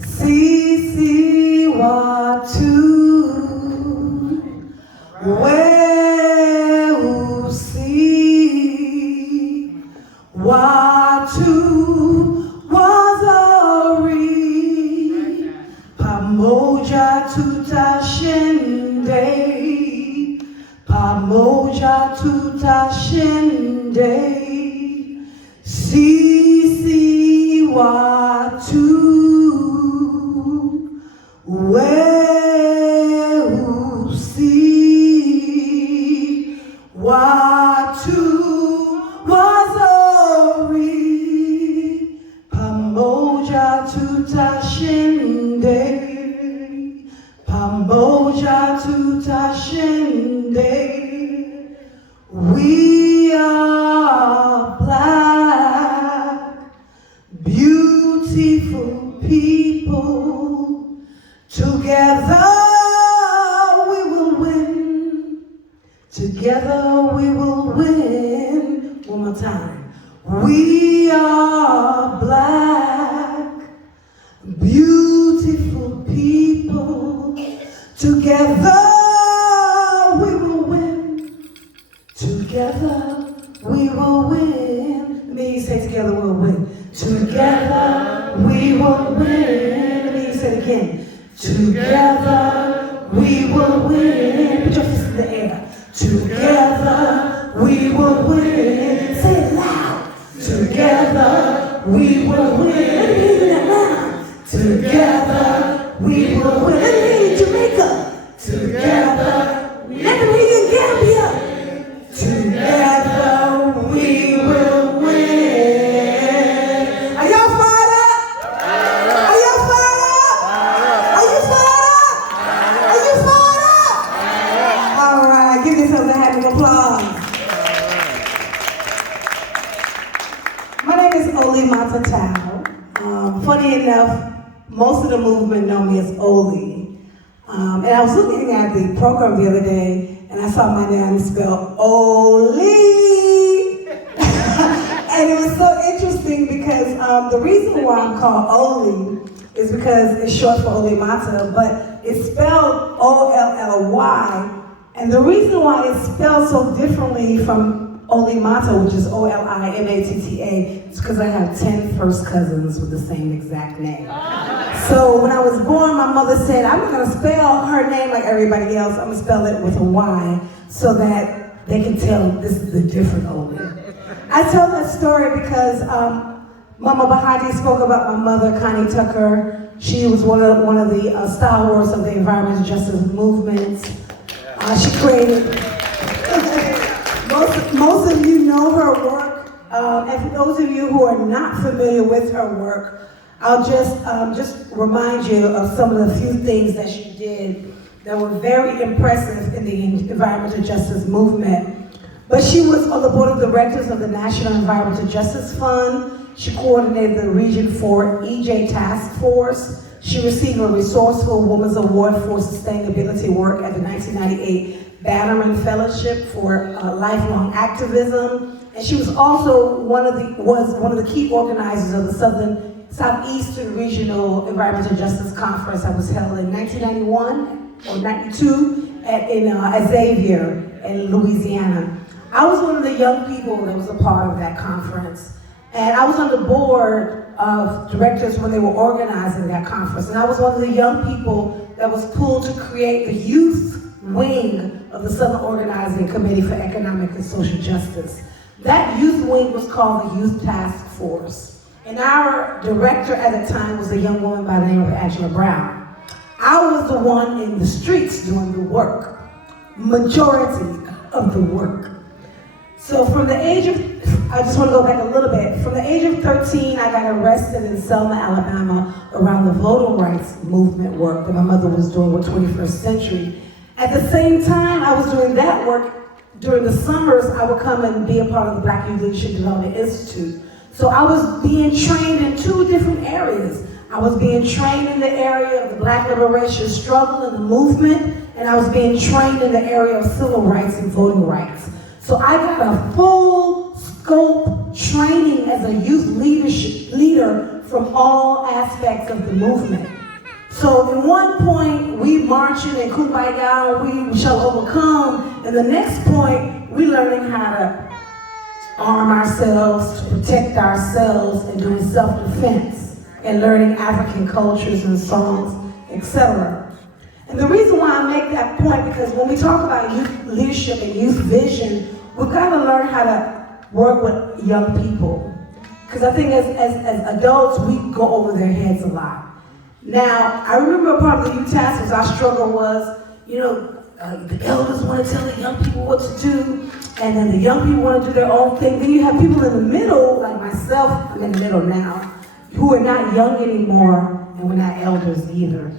Sisi watu weusi, watu wazuri, pamoja tutashinde, pamoja tutashinde. Sisi watu weusi, watu wazuri, pamoja tutashinde, pamoja tutashinde. We are black, beautiful people. Together we will win. Together we will win. One more time. We are black, beautiful people. Together we will win. Together we will win. Let me say together we'll win. Together we will win. Let me say it again. Together we will win. Put your fists in the air. Together we will win. Say it loud. Together we will win. Let me hear that loud. Together we will win. Let me hear you, Jamaica. Together. Let me hear you, Gambia. Together we will win. Are y'all fired up? Are y'all fired up? Are you fired up? Are you fired up? All right, give yourselves a hand of applause. My name is Olly Matatau. Funny enough, most of the movement know me as Olly. And I was looking at the program the other day, and I saw my name spelled Olly. And it was so interesting because the reason why I'm called Olly is because it's short for Olly Mata, but it's spelled O-L-L-Y. And the reason why it's spelled so differently from Olly Mata, which is O-L-I-M-A-T-T-A, is because I have 10 first cousins with the same exact name. So when I was born, my mother said, I'm not gonna spell her name like everybody else, I'm gonna spell it with a Y so that they can tell this is the different Olly. I tell that story because Mama Bahati spoke about my mother, Connie Tucker. She was one of the stalwarts of the environmental justice movement. She created, most of you know her work, and for those of you who are not familiar with her work, I'll just remind you of some of the few things that she did that were very impressive in the environmental justice movement. But she was on the board of directors of the National Environmental Justice Fund. She coordinated the Region 4 EJ Task Force. She received a Resourceful Women's Award for Sustainability Work at the 1998 Bannerman Fellowship for Lifelong Activism. And she was also one of the key organizers of the Southeastern Regional Environmental Justice Conference that was held in 1991 or 92 at Xavier in Louisiana. I was one of the young people that was a part of that conference. And I was on the board of directors when they were organizing that conference. And I was one of the young people that was pulled to create the youth wing of the Southern Organizing Committee for Economic and Social Justice. That youth wing was called the Youth Task Force. And our director at the time was a young woman by the name of Angela Brown. I was the one in the streets doing the work, majority of the work. So from the age of, I just want to go back a little bit. From the age of 13, I got arrested in Selma, Alabama around the voting rights movement work that my mother was doing with 21st Century. At the same time I was doing that work, during the summers, I would come and be a part of the Black Youth Leadership Development Institute. So I was being trained in two different areas. I was being trained in the area of the Black liberation struggle and the movement, and I was being trained in the area of civil rights and voting rights. So I got a full scope training as a youth leader from all aspects of the movement. So at one point, we marching and kumbaya, we shall overcome. And the next point, we learning how to arm ourselves, to protect ourselves, and doing self-defense, and learning African cultures and songs, etc. And the reason why I make that point, because when we talk about youth leadership and youth vision, we've got to learn how to work with young people. Because I think as adults, we go over their heads a lot. Now, I remember part of the youth task force, our struggle was, the elders want to tell the young people what to do, and then the young people want to do their own thing. Then you have people in the middle, like myself, I'm in the middle now, who are not young anymore, and we're not elders either.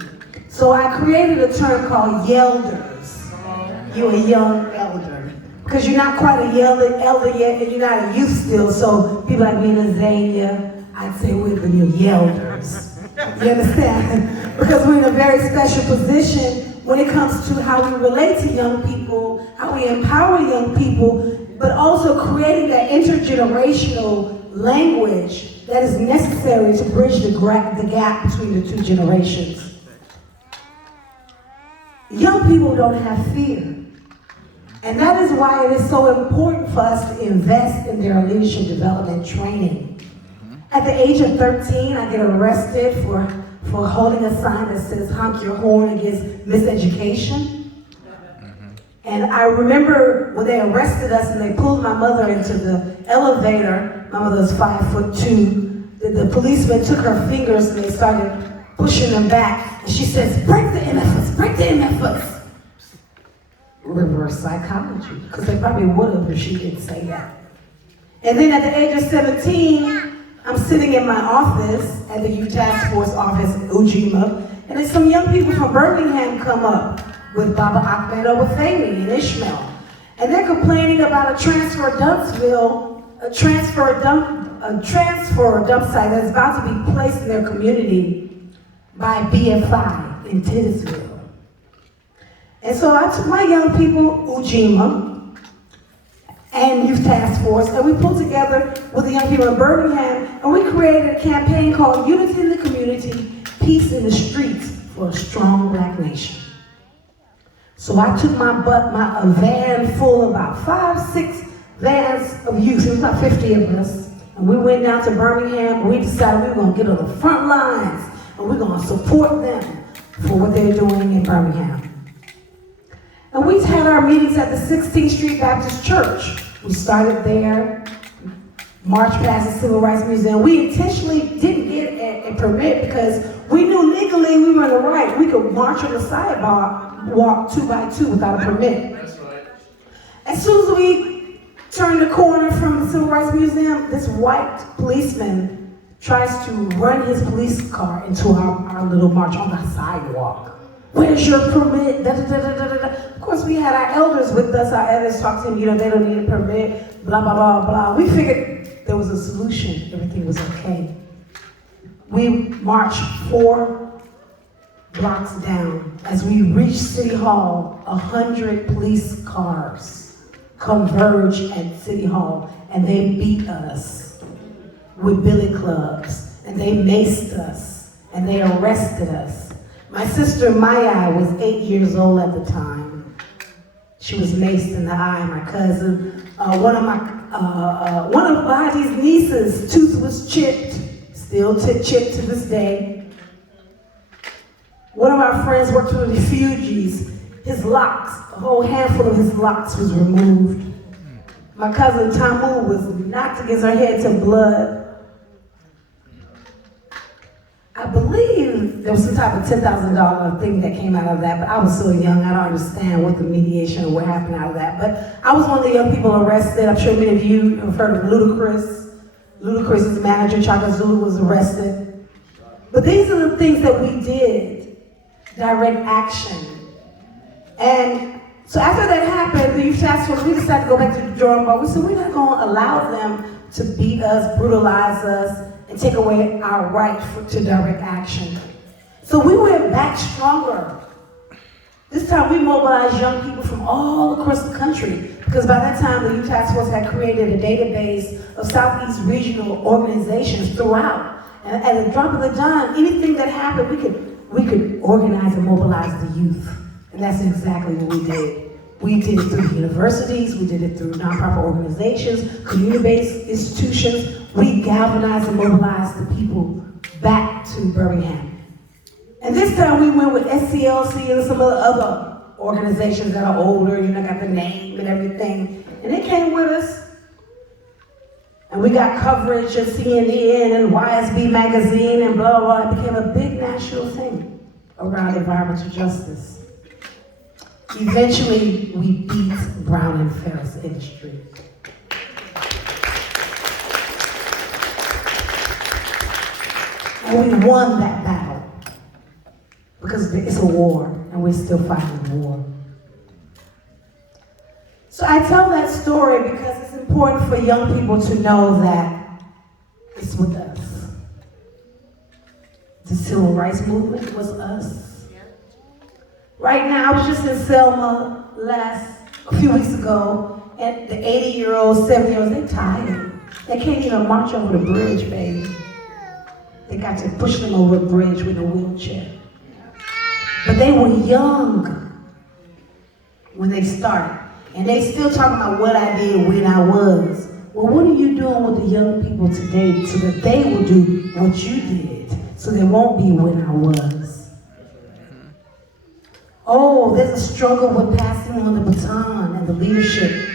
So I created a term called yelders. You're a young elder. Because you're not quite a elder yet, and you're not a youth still, so people like me and Azania, I'd say we're the new yelders. You understand? Because we're in a very special position when it comes to how we relate to young people, how we empower young people, but also creating that intergenerational language that is necessary to bridge the gap between the two generations. Young people don't have fear. And that is why it is so important for us to invest in their leadership development training. At the age of 13, I get arrested for holding a sign that says, honk your horn against miseducation. And I remember when they arrested us and they pulled my mother into the elevator, my mother was 5'2", the policeman took her fingers and they started pushing them back. And she says, break the MFers, break the MFers. Reverse psychology, because they probably would have if she didn't say that. And then at the age of 17, I'm sitting in my office at the Youth Task Force office in Ujima, and then some young people from Birmingham come up with Baba Ahmed Obafemi and Ishmael. And they're complaining about a transfer dump site that's about to be placed in their community by BFI in Titusville. And so I took my young people, Ujima, and Youth Task Force, and we pulled together with the young people in Birmingham, and we created a campaign called Unity in the Community, Peace in the Streets for a Strong Black Nation. So I took a van full of about 5, 6 vans of youth, it was about 50 of us, and we went down to Birmingham, and we decided we were gonna get on the front lines, and we're gonna support them for what they're doing in Birmingham. And we had our meetings at the 16th Street Baptist Church. We started there, marched past the Civil Rights Museum. We intentionally didn't get a permit because we knew legally we were in the right. We could march on the sidewalk, walk 2 by 2 without a permit. That's right. As soon as we turned the corner from the Civil Rights Museum, this white policeman tries to run his police car into our little march on the sidewalk. Where's your permit? Da, da, da, da, da, da. Of course, we had our elders with us. Our elders talked to him, they don't need a permit, blah, blah, blah, blah. We figured there was a solution. Everything was okay. We marched 4 blocks down. As we reached City Hall, 100 police cars converged at City Hall, and they beat us with billy clubs, and they maced us, and they arrested us. My sister Maya was 8 years old at the time. She was maced in the eye. My cousin, one of Badi's nieces' tooth was chipped, still chipped to this day. One of our friends worked with refugees. His locks, a whole handful of his locks was removed. My cousin Tamu was knocked against her head to blood. I believe there was some type of $10,000 thing that came out of that, but I was so young, I don't understand what the mediation or what happened out of that. But I was one of the young people arrested. I'm sure many of you have heard of Ludacris. Ludacris's manager, Chaka Zulu, was arrested. But these are the things that we did, direct action. And so after that happened, the Youth Task Force, we decided to go back to the drawing board. We said, we're not gonna allow them to beat us, brutalize us, and take away our right to direct action. So we went back stronger. This time we mobilized young people from all across the country, because by that time the Youth Task Force had created a database of Southeast regional organizations throughout. And at the drop of the dime, anything that happened, we could organize and mobilize the youth. And that's exactly what we did. We did it through universities, we did it through nonprofit organizations, community-based institutions. We galvanized and mobilized the people back to Birmingham. And this time we went with SCLC and some of the other organizations that are older, got the name and everything. And they came with us. And we got coverage of CNN and YSB magazine and blah, blah, blah. It became a big national thing around environmental justice. Eventually, we beat Brown and Ferris industry. And we won that battle. Because it's a war, and we're still fighting the war. So I tell that story because it's important for young people to know that it's with us. The civil rights movement was us. Right now, I was just in Selma a few weeks ago, and the 80-year-olds, 70-year-olds, they're tired. They can't even march over the bridge, baby. They got to push them over the bridge with a wheelchair. But they were young when they started. And they still talking about what I did when I was. Well, what are you doing with the young people today so that they will do what you did, so they won't be when I was? Oh, there's a struggle with passing on the baton and the leadership.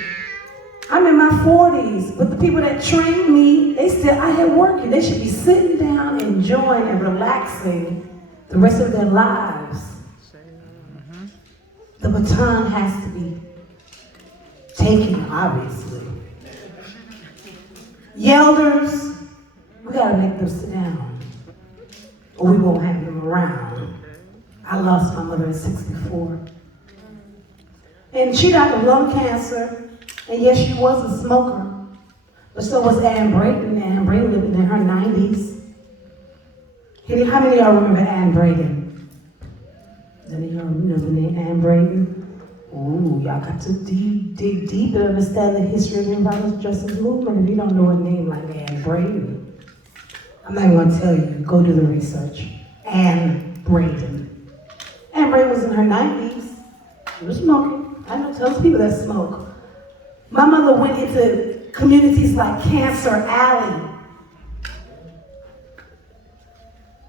I'm in my 40s, but the people that trained me, I had working. They should be sitting down, enjoying and relaxing the rest of their lives. The baton has to be taken, obviously. Yelders, we gotta make them sit down, or we won't have them around. I lost my mother at 64. And she died of lung cancer, and yes, she was a smoker, but so was Ann Braden. Ann Braden lived in her 90s. How many of y'all remember Ann Braden? Any of y'all remember the name Ann Braden? Ooh, y'all got to dig deep and understand the history of the environmental justice movement if you don't know a name like Ann Braden. I'm not even gonna tell you, go do the research. Ann Braden. Ann Braden was in her 90s. She was smoking. I know tons of people that smoke. My mother went into communities like Cancer Alley.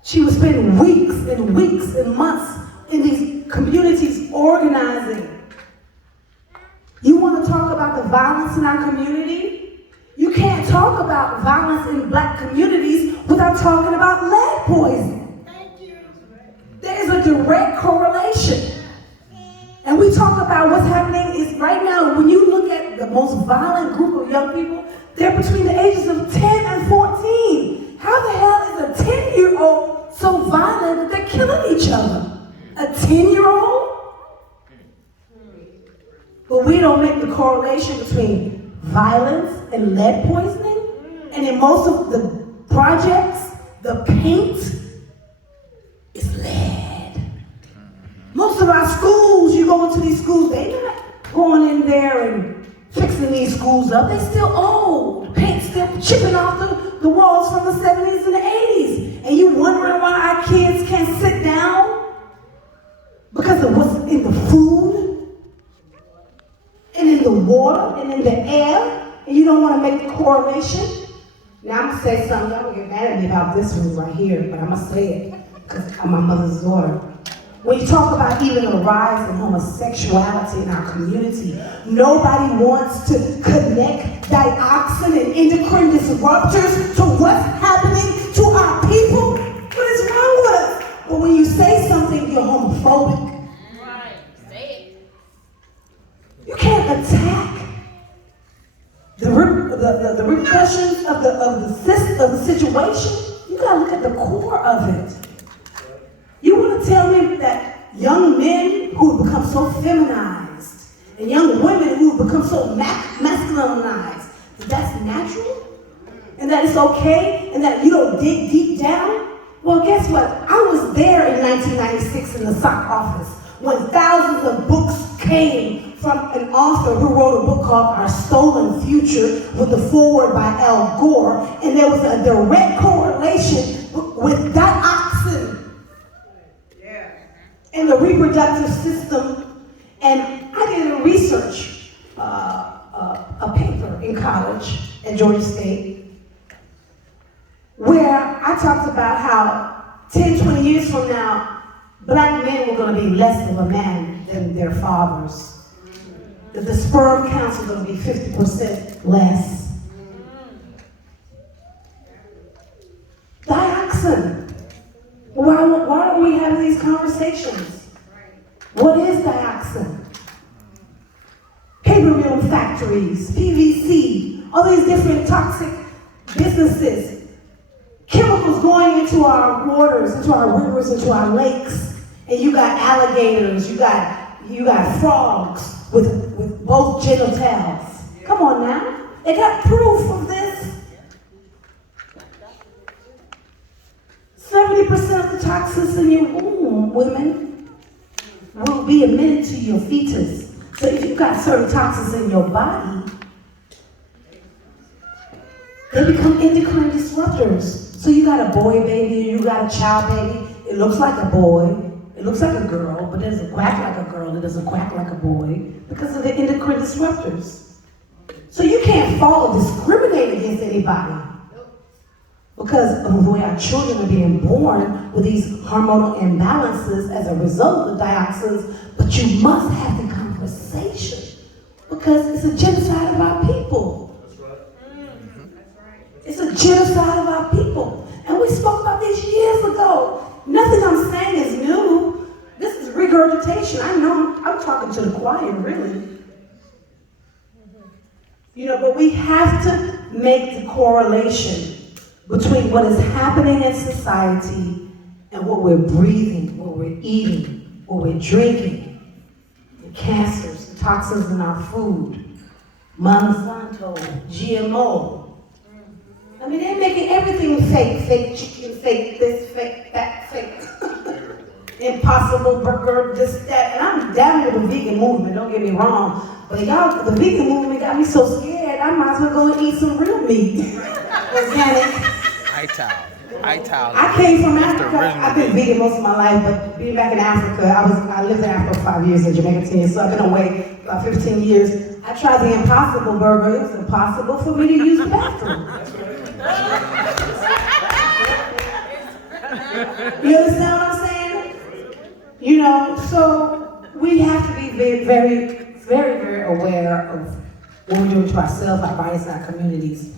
She would spend weeks and weeks and months in these communities organizing. You want to talk about the violence in our community? You can't talk about violence in Black communities without talking about lead poisoning. Thank you. There is a direct correlation. And we talk about what's happening is right now, when you look at the most violent group of young people, they're between the ages of 10 and 14. How the hell is a 10-year-old so violent that they're killing each other? A 10-year-old? But we don't make the correlation between violence and lead poisoning. And in most of the projects, the paint is lead. Most of our schools, you go into these schools, they're not going in there and fixing these schools up. They're still old. The paint's still chipping off the walls from the 70s and the 80s. And you wondering why our kids can't sit down? Because of what's in the food, and in the water, and in the air, and you don't want to make the correlation. Now I'm going to say something, y'all will get mad at me about this one right here, but I'm going to say it, because I'm my mother's daughter. When you talk about even the rise in homosexuality in our community, nobody wants to connect dioxin and endocrine disruptors to what's happening to our people. What is wrong with us? But when you say something, you're homophobic. Right, say it. You can't attack the repercussions of the situation. You gotta look at the core of it. You want to tell me that young men who have become so feminized and young women who have become so masculinized, that that's natural? And that it's okay? And that you don't dig deep down? Well, guess what? I was there in 1996 in the SOC office when thousands of books came from an author who wrote a book called Our Stolen Future with the foreword by Al Gore, and there was a direct correlation with dioxin in the reproductive system. And I did a research, a paper in college at Georgia State, where I talked about how 10, 20 years from now, black men were going to be less of a man than their fathers. That the sperm counts are going to be 50% less. Dioxin. Why don't we have these conversations? What is dioxin? Paper mill factories, PVC, all these different toxic businesses. Chemicals going into our waters, into our rivers, into our lakes. And you got alligators, you got frogs with both genitals. Come on now. They got proof of this. 70% of the toxins in your womb, women, will be emitted to your fetus. So if you've got certain toxins in your body, they become endocrine disruptors. So you got a boy baby, you got a child baby, it looks like a boy, it looks like a girl, but it doesn't quack like a girl, it doesn't quack like a boy, because of the endocrine disruptors. So you can't fault or discriminate against anybody, because of the way our children are being born with these hormonal imbalances as a result of the dioxins, but you must have the conversation, because it's a genocide of our people. It's a genocide of our people. And we spoke about this years ago. Nothing I'm saying is new. This is regurgitation. I know I'm talking to the choir, really. You know, but we have to make the correlation between what is happening in society and what we're breathing, what we're eating, what we're drinking. The cancers, the toxins in our food, Monsanto, GMO. I mean, they're making everything fake. Fake chicken, fake this, fake that, fake Impossible Burger, this, that. And I'm down with the vegan movement, don't get me wrong. But y'all, the vegan movement got me so scared, I might as well go and eat some real meat. Organic. I came from Africa. I've been vegan most of my life, but being back in Africa, I lived in Africa for 5 years, in Jamaica 10 years, so I've been away about 15 years. I tried the Impossible Burger. It was impossible for me to use the bathroom. You understand what I'm saying? You know, so we have to be very, very, very, very aware of what we're doing to ourselves, our bodies, and our communities.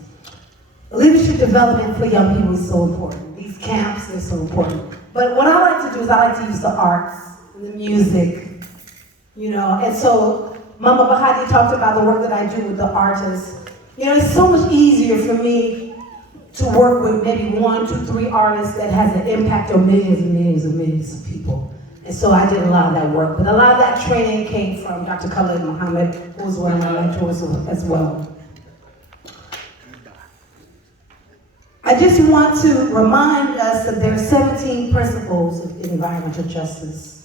Leadership development for young people is so important. These camps are so important. But what I like to do is I like to use the arts, and the music, you know, and so Mama Bahati talked about the work that I do with the artists. You know, it's so much easier for me to work with maybe 1, 2, 3 artists that has an impact on millions and millions and millions of people. And so I did a lot of that work. But a lot of that training came from Dr. Khalid Muhammad, who was one of my mentors as well. I just want to remind us that there are 17 principles of environmental justice.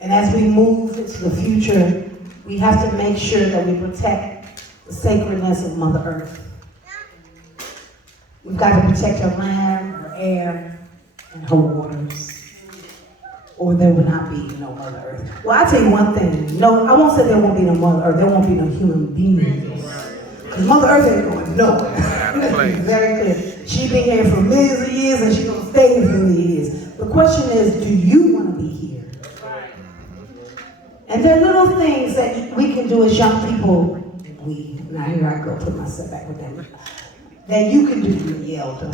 And as we move into the future, we have to make sure that we protect the sacredness of Mother Earth. We've got to protect her land, her air, and her waters, or there will not be no Mother Earth. Well, I'll tell you one thing. No, I won't say there won't be no Mother Earth. There won't be no human beings. Because Mother Earth ain't going nowhere. Very clear. She's been here for millions of years, and she's going to stay here for millions of years. The question is, do you want to be here? And there are little things that we can do as young people. Now here I go, put myself back with them. That you can do, you're elder.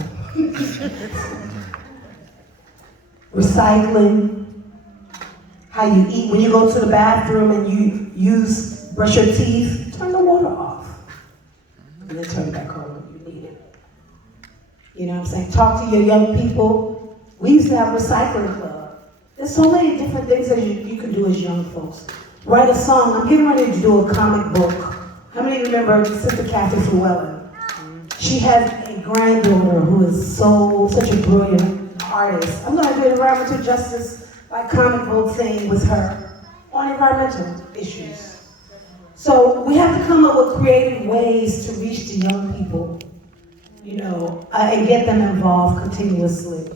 Recycling, how you eat. When you go to the bathroom and you brush your teeth, turn the water off. And then turn it back on when you need it. You know what I'm saying? Talk to your young people. We used to have a recycling club. There's so many different things that you can do as young folks. Write a song. I'm getting ready to do a comic book. How many remember Sister Kathy Llewellyn? She has a granddaughter who is such a brilliant artist. I'm going to do environmental justice like comic voting with her on environmental issues. So we have to come up with creative ways to reach the young people, and get them involved continuously.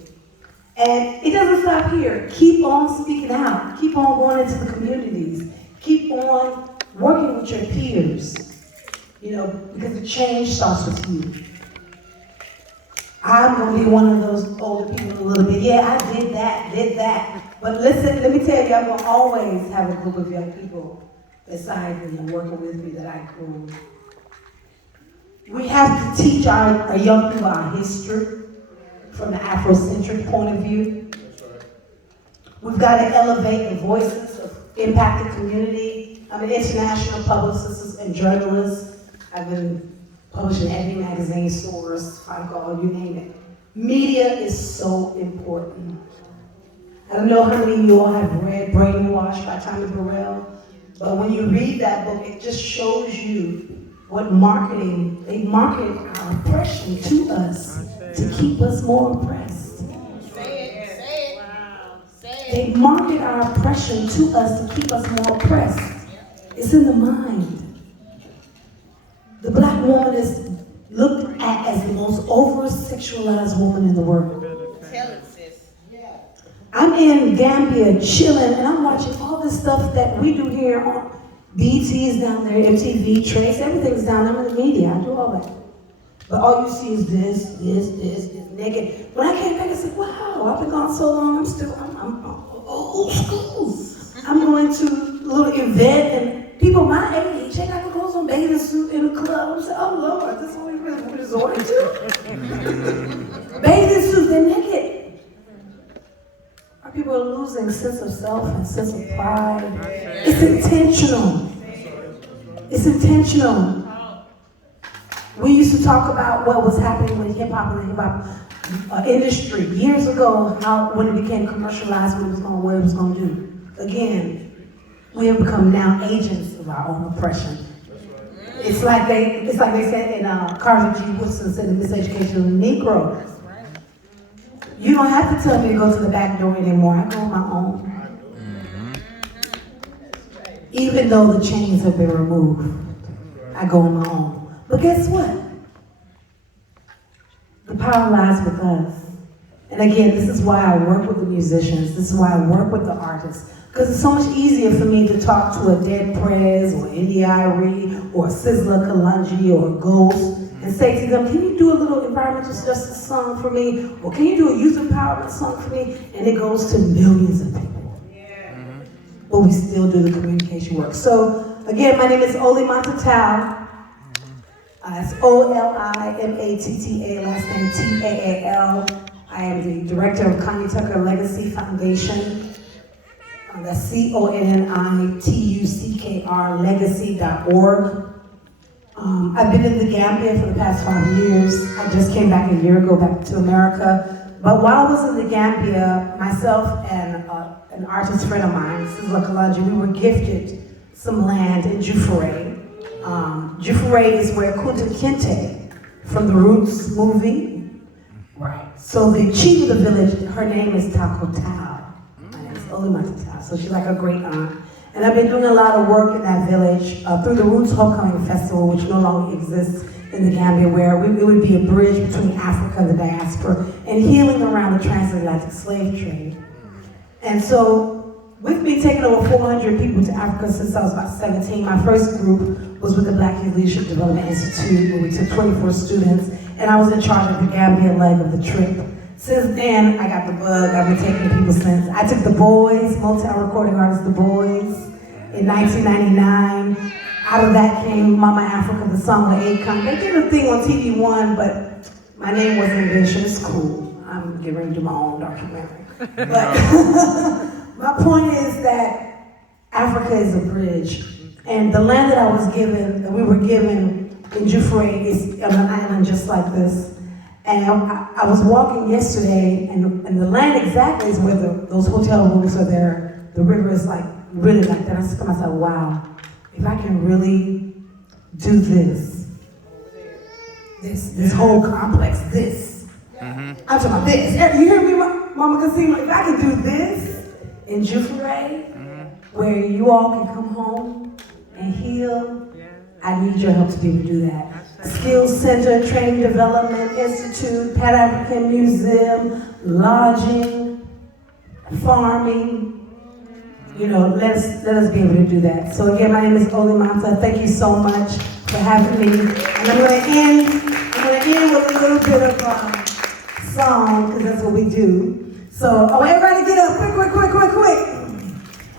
And it doesn't stop here. Keep on speaking out. Keep on going into the communities. Keep on working with your peers, because the change starts with you. I'm going to be one of those older people a little bit. Yeah, I did that. But listen, let me tell you, I'm going to always have a group of young people beside me and working with me that I grew. We have to teach our young people our history from the Afrocentric point of view. We've got to elevate the voices of impacted community. I'm an international publicist and journalist. I've been published in every magazine, source, Call, you name it. Media is so important. I don't know how many of you all have read Brainwashed by Tommy Burrell, but when you read that book, it just shows you what they market our oppression to us to keep us more oppressed. Say it. Wow. Say it. They market our oppression to us to keep us more oppressed. It's in the mind. The black woman is looked at as the most over-sexualized woman in the world. Tell it, sis. I'm in Gambia chilling, and I'm watching all this stuff that we do here on BT's down there, MTV, Trace, everything's down there in the media. I do all that. But all you see is this, naked. When I came back, I said, wow, I've been gone so long, I'm old school. I'm going to a little event, and people my age, they got clothes on bathing suit in a club. I'm saying, oh Lord, this is what we really resorting to? Bathing suit, they're naked. Our people are losing sense of self and sense of pride. It's intentional. It's intentional. We used to talk about what was happening with hip-hop and the hip-hop industry years ago, when it became commercialized, what it was going to do. Again, we have become now agents of our own oppression. It's like they said in Carter G. Woodson said in Miseducation of the Negro. You don't have to tell me to go to the back door anymore. I go on my own. Even though the chains have been removed, I go on my own. But guess what? The power lies with us. And again, this is why I work with the musicians. This is why I work with the artists. Because it's so much easier for me to talk to a Dead Prez or India Irie or Sizzla Kalonji or Ghost and say to them, can you do a little environmental justice song for me? Or can you do a youth empowerment song for me? And it goes to millions of people. Yeah. But we still do the communication work. So again, my name is Olly Montatal. It's Olimatta, last name Taal. I am the director of Connie Tucker Legacy Foundation. That's CONNITUCKR legacy.org. I've been in the Gambia for the past 5 years. I just came back a year ago back to America. But while I was in the Gambia, myself and an artist friend of mine, Sizzla Kalonji, we were gifted some land in Jufure. Jufure is where Kunta Kinte from the Roots movie. Right. So the chief of the village, her name is Taco Tao. My name is Olly Montatal. So she's like a great aunt. And I've been doing a lot of work in that village through the Roots Homecoming Festival, which no longer exists in the Gambia, where it would be a bridge between Africa and the diaspora and healing around the transatlantic slave trade. And so, with me taking over 400 people to Africa since I was about 17, my first group was with the Black Youth Leadership Development Institute, where we took 24 students, and I was in charge of the Gambia leg of the trip. Since then, I got the bug. I've been taking people since. I took the Boys, Motown recording artist The Boys, in 1999. Out of that came Mama Africa, the song with Akon. They did a thing on TV1, but my name wasn't mentioned. It's cool. I'm getting ready to do my own documentary. But my point is that Africa is a bridge. And the land that we were given in Jufure is on an island just like this. And I was walking yesterday, and the land exactly is where those hotel rooms are there. The river is like really like that. I said to myself, wow, if I can really do this whole complex, this. I'm talking about this. You hear me, Mama Kasima? If I can do this in Jufure, where you all can come home and heal. I need your help to be able to do that. Skills Center, Training Development Institute, Pan African Museum, lodging, farming. You know, let us be able to do that. So again, my name is Olly Manta. Thank you so much for having me. And I'm going to end with a little bit of song, because that's what we do. So, everybody get up, quick.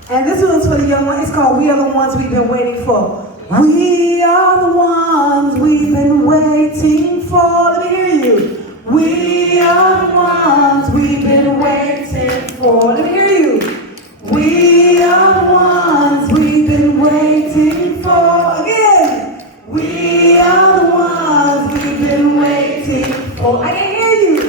And this one's for the young ones. It's called We Are the Ones We've Been Waiting For. We are the ones we've been waiting for. Let me hear you. We are the ones we've been waiting for. Let me hear you. We are the ones we've been waiting for. Again. We are the ones we've been waiting for. I can hear you.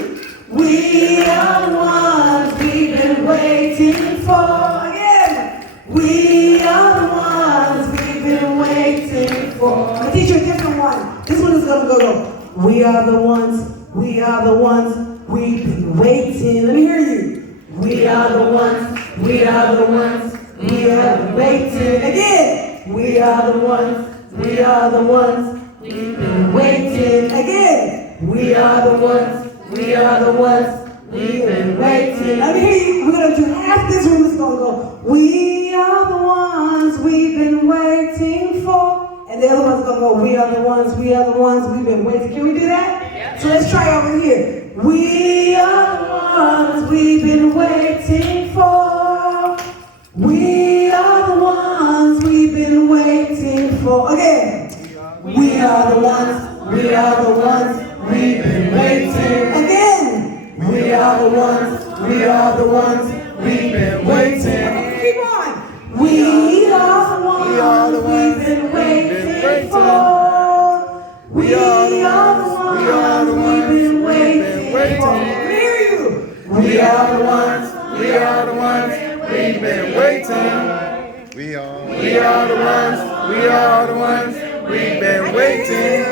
We are the ones we've been waiting for. Again. We are the ones we've been waiting for. I'm going to teach you a different one. This one is going to go. We are the ones we've been waiting. Let me hear you. We are the ones we have been waiting. Again. We are the ones we've been waiting. Again. We are the ones we've been waiting. Let me hear you. We're going to do half this room is going to go. We are the ones we've been waiting for. And the other one's going to go, we are the ones we've been waiting. Can we do that? Yeah. So let's try over here. We are the ones we've been waiting for. We are the ones we've been waiting for. Again. We are the ones we've been waiting. Again. We are the ones we've been waiting. Keep on. We are the ones we've been waiting for. We are the ones we've been waiting for. Hear you. We are the ones we've been waiting. We are the ones we've been waiting.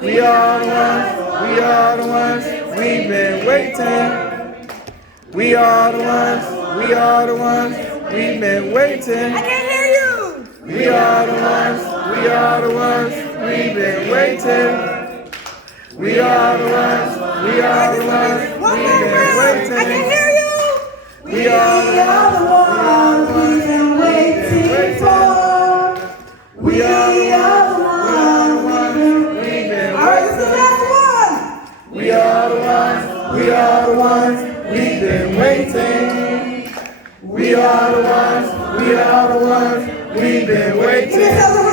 We are the ones we've been waiting. We are the ones we've been waiting. I can't hear you. We are the ones we've been waiting. We are the ones we've been waiting. I can hear you. We are the ones we've been waiting for. We are the ones we've been waiting. All right, this is the last one. We are the ones we've been waiting. We are the ones we've been waiting.